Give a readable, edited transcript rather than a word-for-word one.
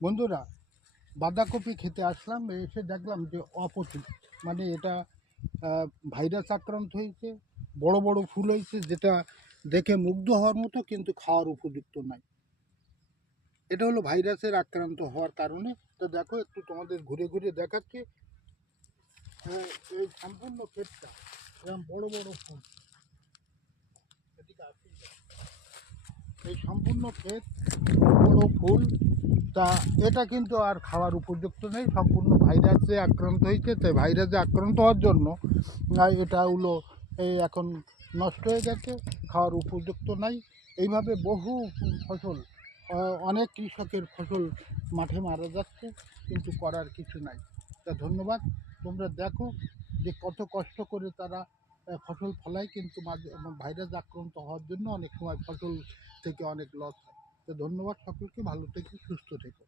বন্ধুরা, বাঁধাকপি খেতে আসলাম, এসে দেখলাম যে অপচি, মানে এটা ভাইরাস আক্রান্ত হয়েছে। বড় বড় ফুল হয়েছে, যেটা দেখে মুগ্ধ হওয়ার মতো, কিন্তু খাওয়ার উপযুক্ত নাই। এটা হলো ভাইরাসের আক্রান্ত হওয়ার কারণে। তো দেখো, একটু তোমাদের ঘুরে ঘুরে দেখাচ্ছি। এই সম্পূর্ণ ক্ষেতটা এরকম বড় বড় ফুল। এদিকে আসুন, এই সম্পূর্ণ ক্ষেত বড় ফুল। তা এটা কিন্তু আর খাওয়ার উপযুক্ত নেই, সম্পূর্ণ ভাইরাসে আক্রান্ত হয়েছে। তাই ভাইরাসে আক্রান্ত হওয়ার জন্য এটা হলো এই এখন নষ্ট হয়ে গেছে, খাওয়ার উপযুক্ত নাই। এইভাবে বহু ফসল, অনেক কৃষকের ফসল মাঠে মারা যাচ্ছে, কিন্তু করার কিছু নাই। তা ধন্যবাদ। তোমরা দেখো যে কত কষ্ট করে তারা ফসল ফলায়, কিন্তু মাঝে ভাইরাস আক্রান্ত হওয়ার জন্য অনেক সময় ফসল থেকে অনেক লস হয়। তো ধন্যবাদ সকলকে, ভালো থেকো, সুস্থ থেকো।